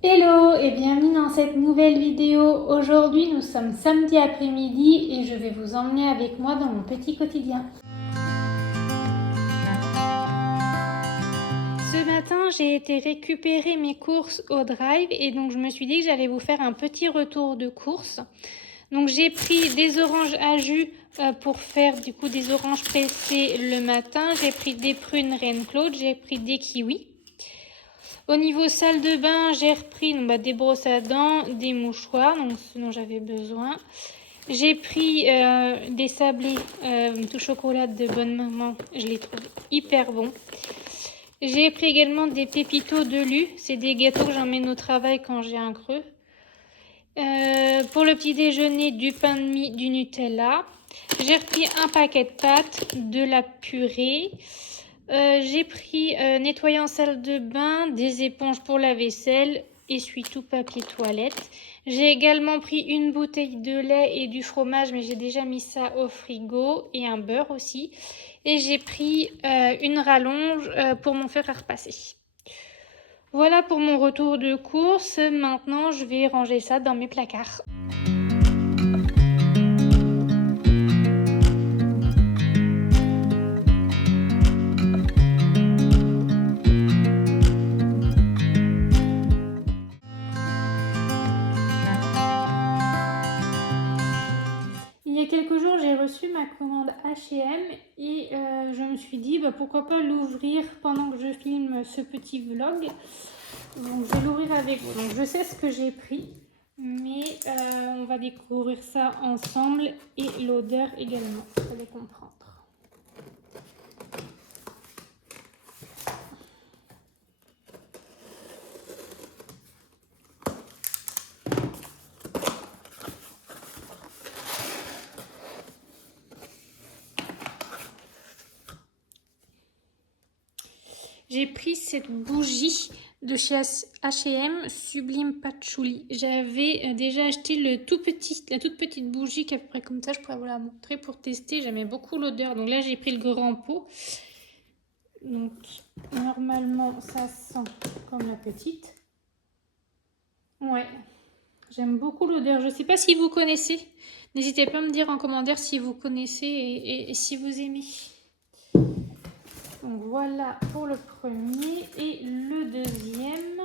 Hello et bienvenue dans cette nouvelle vidéo. Aujourd'hui nous sommes samedi après-midi et je vais vous emmener avec moi dans mon petit quotidien. Ce matin j'ai été récupérer mes courses au drive et donc je me suis dit que j'allais vous faire un petit retour de courses. Donc j'ai pris des oranges à jus pour faire du coup des oranges pressées le matin. J'ai pris des prunes Reine Claude, j'ai pris des kiwis. Au niveau salle de bain, j'ai repris des brosses à dents, des mouchoirs, donc ce dont j'avais besoin. J'ai pris des sablés tout chocolat de Bonne Maman, je les trouve hyper bons. J'ai pris également des pépitos de Lu, c'est des gâteaux que j'emmène au travail quand j'ai un creux. Pour le petit déjeuner, du pain de mie, du Nutella. J'ai repris un paquet de pâtes, de la purée. J'ai pris nettoyant salle de bain, des éponges pour la vaisselle, essuie-tout, papier toilette. J'ai également pris une bouteille de lait et du fromage, mais j'ai déjà mis ça au frigo, et un beurre aussi. Et j'ai pris une rallonge pour mon fer à repasser. Voilà pour mon retour de course. Maintenant, je vais ranger ça dans mes placards. Il y a quelques jours, j'ai reçu ma commande H&M et je me suis dit pourquoi pas l'ouvrir pendant que je filme ce petit vlog. Donc je vais l'ouvrir avec vous. Donc je sais ce que j'ai pris, mais on va découvrir ça ensemble et l'odeur également, vous allez comprendre. J'ai pris cette bougie de chez H&M Sublime Patchouli. J'avais déjà acheté la toute petite bougie qui est à peu près comme ça. Je pourrais vous la montrer pour tester. J'aimais beaucoup l'odeur. Donc là, j'ai pris le grand pot. Donc normalement, ça sent comme la petite. Ouais, j'aime beaucoup l'odeur. Je ne sais pas si vous connaissez. N'hésitez pas à me dire en commentaire si vous connaissez et si vous aimez. Donc voilà pour le premier et le deuxième.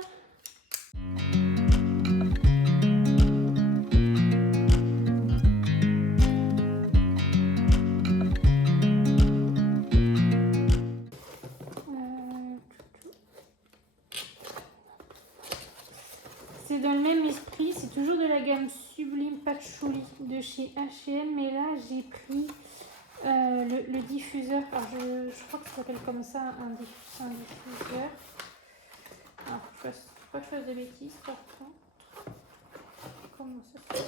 C'est dans le même esprit, c'est toujours de la gamme Sublime Patchouli de chez H&M, mais là j'ai pris le diffuseur. Alors je crois que ça s'appelle comme ça, un diffuseur. Alors, je ne sais pas que je fasse de bêtises par contre. Comment ça s'appelle?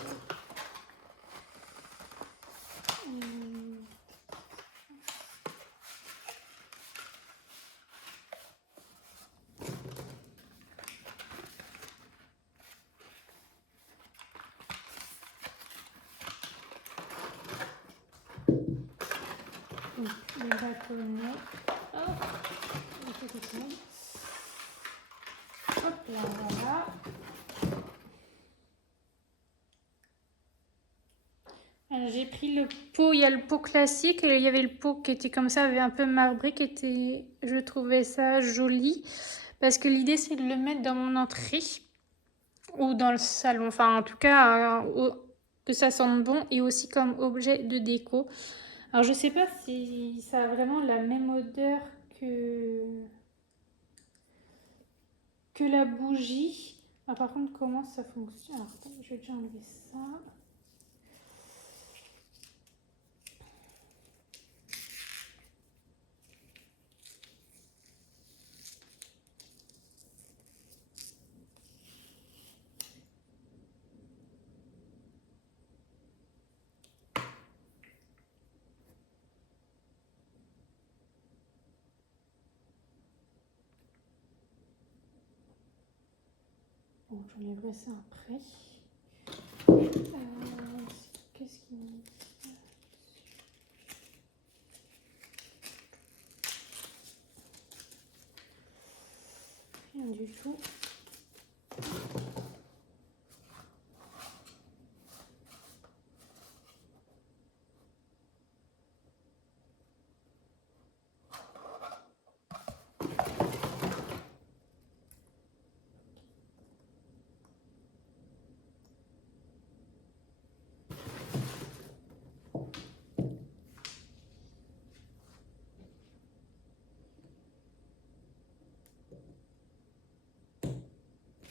Les bâtonnets. Hop là, voilà. J'ai pris le pot, il y a le pot classique et il y avait le pot qui était comme ça, avait un peu marbré, je trouvais ça joli parce que l'idée c'est de le mettre dans mon entrée ou dans le salon, enfin en tout cas que ça sente bon et aussi comme objet de déco. Alors je sais pas si ça a vraiment la même odeur que la bougie. Ah, par contre comment ça fonctionne? Alors attends, je vais déjà enlever ça. Bon, j'enlèverai ça après. Qu'est-ce qu'il me dit? Rien du tout.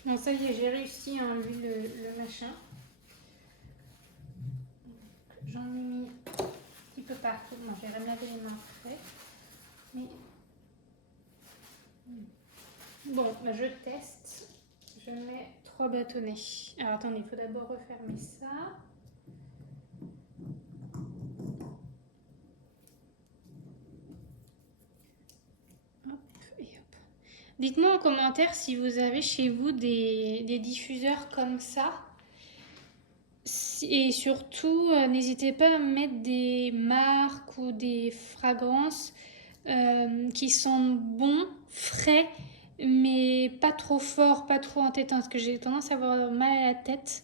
Bon, ça y est, j'ai réussi à enlever le machin. J'en ai mis un petit peu partout. Bon, je vais me laver les mains après. Mais... Bon, bah, je teste. Je mets 3 bâtonnets. Alors attendez, il faut d'abord refermer ça. Hop et hop. Dites-moi en commentaire si vous avez chez vous des diffuseurs comme ça. Et surtout, n'hésitez pas à mettre des marques ou des fragrances qui sentent bon, frais, mais pas trop fort, pas trop entêtant, parce que j'ai tendance à avoir mal à la tête.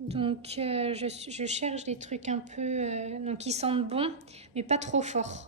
Donc je cherche des trucs un peu donc qui sentent bon, mais pas trop fort.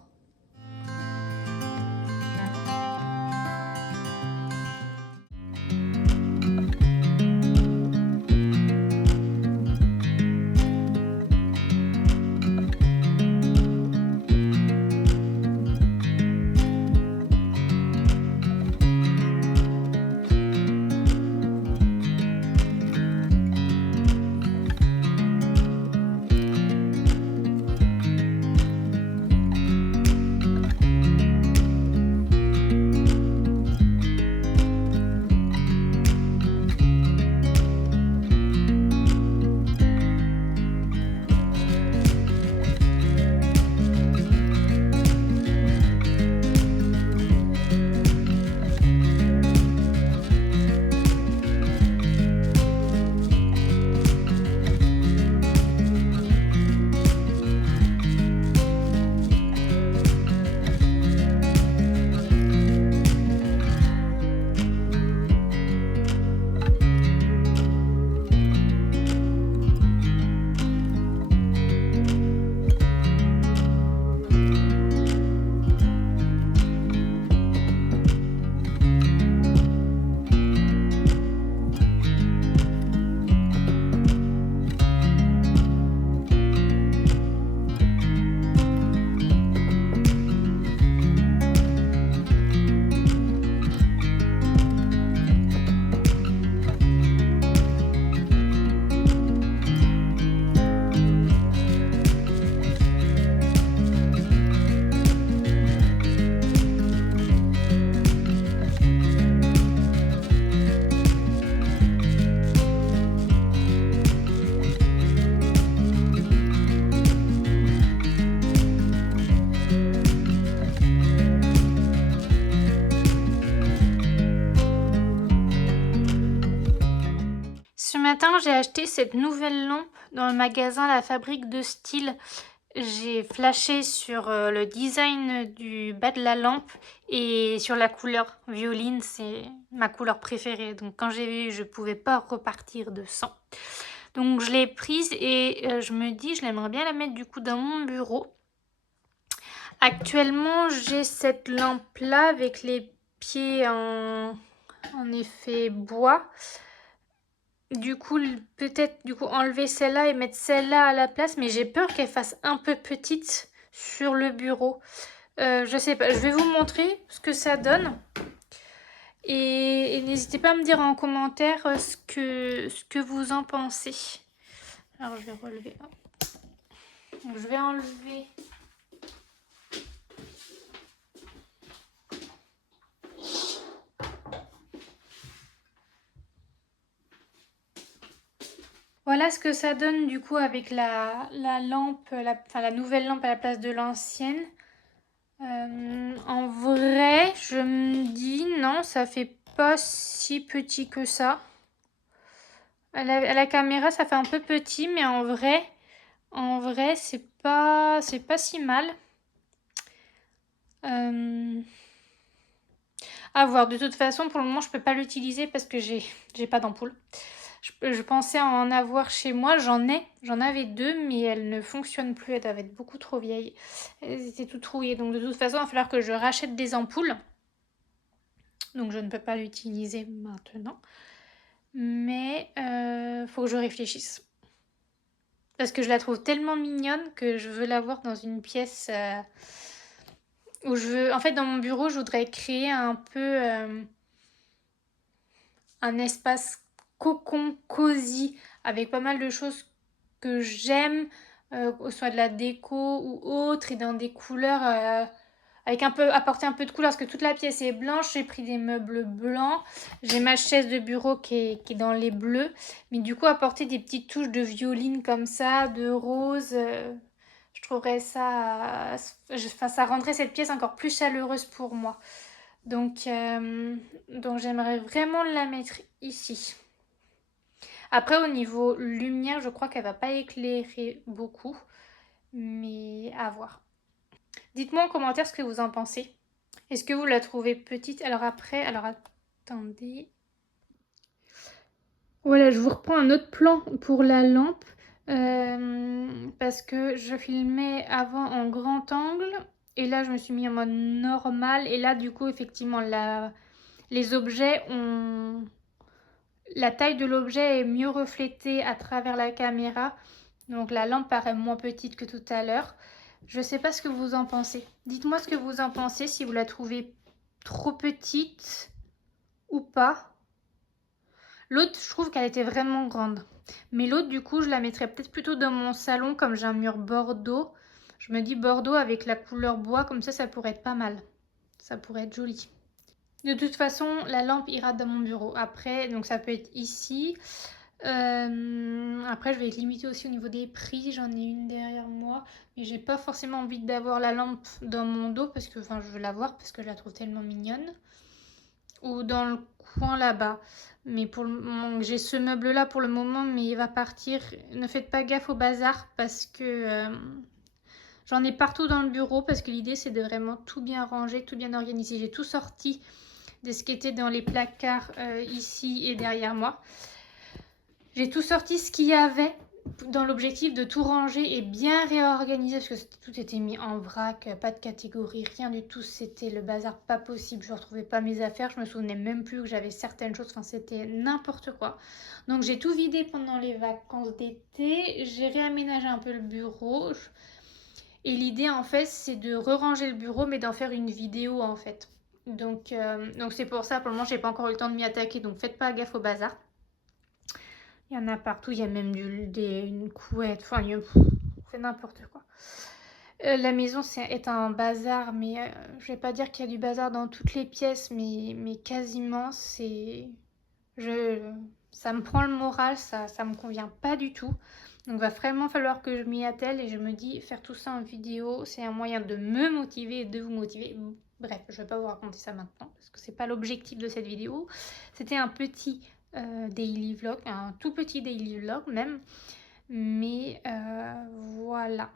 Ce matin, j'ai acheté cette nouvelle lampe dans le magasin La Fabrique de Style. J'ai flashé sur le design du bas de la lampe et sur la couleur violine, c'est ma couleur préférée. Donc quand j'ai vu, je ne pouvais pas repartir de sans. Donc je l'ai prise et je me dis, je l'aimerais bien la mettre du coup dans mon bureau. Actuellement, j'ai cette lampe-là avec les pieds en effet bois. Du coup, peut-être enlever celle-là et mettre celle-là à la place, mais j'ai peur qu'elle fasse un peu petite sur le bureau. Je sais pas, je vais vous montrer ce que ça donne. Et n'hésitez pas à me dire en commentaire ce que vous en pensez. Alors je vais relever. Donc, je vais enlever. Voilà ce que ça donne du coup avec la lampe, la nouvelle lampe à la place de l'ancienne. En vrai, je me dis non, ça fait pas si petit que ça. À la caméra, ça fait un peu petit, mais en vrai, c'est pas si mal. À voir. De toute façon, pour le moment, je peux pas l'utiliser parce que j'ai pas d'ampoule. Je pensais en avoir chez moi, j'en avais 2, mais elles ne fonctionnent plus, elles doivent être beaucoup trop vieilles. Elles étaient toutes rouillées, donc de toute façon, il va falloir que je rachète des ampoules. Donc je ne peux pas l'utiliser maintenant. Mais faut que je réfléchisse. Parce que je la trouve tellement mignonne que je veux l'avoir dans une pièce où je veux... En fait, dans mon bureau, je voudrais créer un peu... un espace cocon, cosy, avec pas mal de choses que j'aime, soit de la déco ou autre, et dans des couleurs, avec un peu, apporter un peu de couleur, parce que toute la pièce est blanche. J'ai pris des meubles blancs, j'ai ma chaise de bureau qui est dans les bleus, mais du coup apporter des petites touches de violine comme ça, de rose, je trouverais ça, enfin, ça rendrait cette pièce encore plus chaleureuse pour moi. Donc, donc j'aimerais vraiment la mettre ici. Après, au niveau lumière, je crois qu'elle va pas éclairer beaucoup, mais à voir. Dites-moi en commentaire ce que vous en pensez. Est-ce que vous la trouvez petite? Alors après, alors attendez. Voilà, je vous reprends un autre plan pour la lampe. Parce que je filmais avant en grand angle. Et là, je me suis mis en mode normal. Et là, du coup, effectivement, les objets ont... La taille de l'objet est mieux reflétée à travers la caméra. Donc la lampe paraît moins petite que tout à l'heure. Je ne sais pas ce que vous en pensez. Dites-moi ce que vous en pensez, si vous la trouvez trop petite ou pas. L'autre, je trouve qu'elle était vraiment grande. Mais l'autre, du coup, je la mettrais peut-être plutôt dans mon salon, comme j'ai un mur bordeaux. Je me dis bordeaux avec la couleur bois, comme ça pourrait être pas mal. Ça pourrait être joli. De toute façon, la lampe ira dans mon bureau. Après, donc ça peut être ici. Après, je vais être limitée aussi au niveau des prix. J'en ai une derrière moi, mais j'ai pas forcément envie d'avoir la lampe dans mon dos, parce que, enfin, je veux la voir parce que je la trouve tellement mignonne. Ou dans le coin là-bas. Mais pour le moment, j'ai ce meuble-là pour le moment, mais il va partir. Ne faites pas gaffe au bazar, parce que j'en ai partout dans le bureau, parce que l'idée c'est de vraiment tout bien ranger, tout bien organiser. J'ai tout sorti de ce qui était dans les placards ici et derrière moi. J'ai tout sorti ce qu'il y avait dans l'objectif de tout ranger et bien réorganiser, parce que tout était mis en vrac, pas de catégorie, rien du tout. C'était le bazar pas possible. Je ne retrouvais pas mes affaires, je me souvenais même plus que j'avais certaines choses. Enfin, c'était n'importe quoi. Donc j'ai tout vidé pendant les vacances d'été. J'ai réaménagé un peu le bureau. Et l'idée en fait, c'est de re-ranger le bureau, mais d'en faire une vidéo en fait. Donc c'est pour ça, pour le moment, j'ai pas encore eu le temps de m'y attaquer. Donc faites pas gaffe au bazar. Il y en a partout, il y a même une couette, enfin, c'est n'importe quoi. La maison est un bazar, mais je vais pas dire qu'il y a du bazar dans toutes les pièces, mais quasiment, ça me prend le moral, ça me convient pas du tout. Donc va vraiment falloir que je m'y attelle, et je me dis, faire tout ça en vidéo, c'est un moyen de me motiver et de vous motiver. Bref, je vais pas vous raconter ça maintenant, parce que c'est pas l'objectif de cette vidéo. C'était un petit daily vlog, un tout petit daily vlog même, mais voilà.